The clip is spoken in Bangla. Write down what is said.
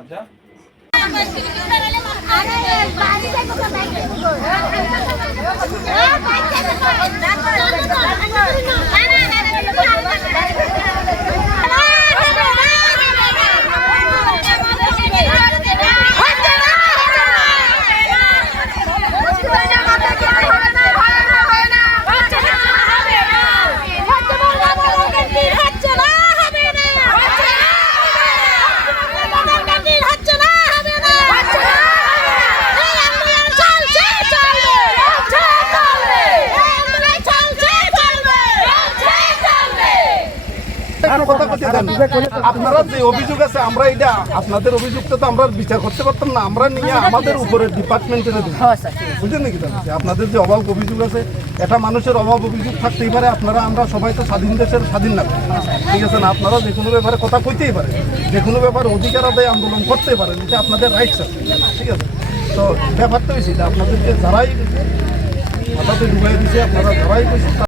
আচ্ছা আপনারা যে অভিযোগ আছে আমরা এটা আপনাদের অভিযোগটা তো আমরা বিচার করতে পারতাম না, আমরা নিয়ে আমাদের উপরে ডিপার্টমেন্টে বুঝলেন নাকি? আপনাদের যে অভাব অভিযোগ আছে, এটা মানুষের অভাব অভিযোগ থাকতেই পারে। আপনারা আমরা সবাই তো স্বাধীন দেশের স্বাধীন নাগরিক, ঠিক আছে না? আপনারা যে কোনো ব্যাপারে কথা কইতেই পারেন, যে কোনো ব্যাপারে অধিকার আদায় আন্দোলন করতেই পারেন, এটা আপনাদের রাইটস আছে, ঠিক আছে? তো ব্যাপারটা হয়েছে আপনাদেরকে যারাই মাথাতে ডুবাই দিচ্ছে, আপনারা যারাই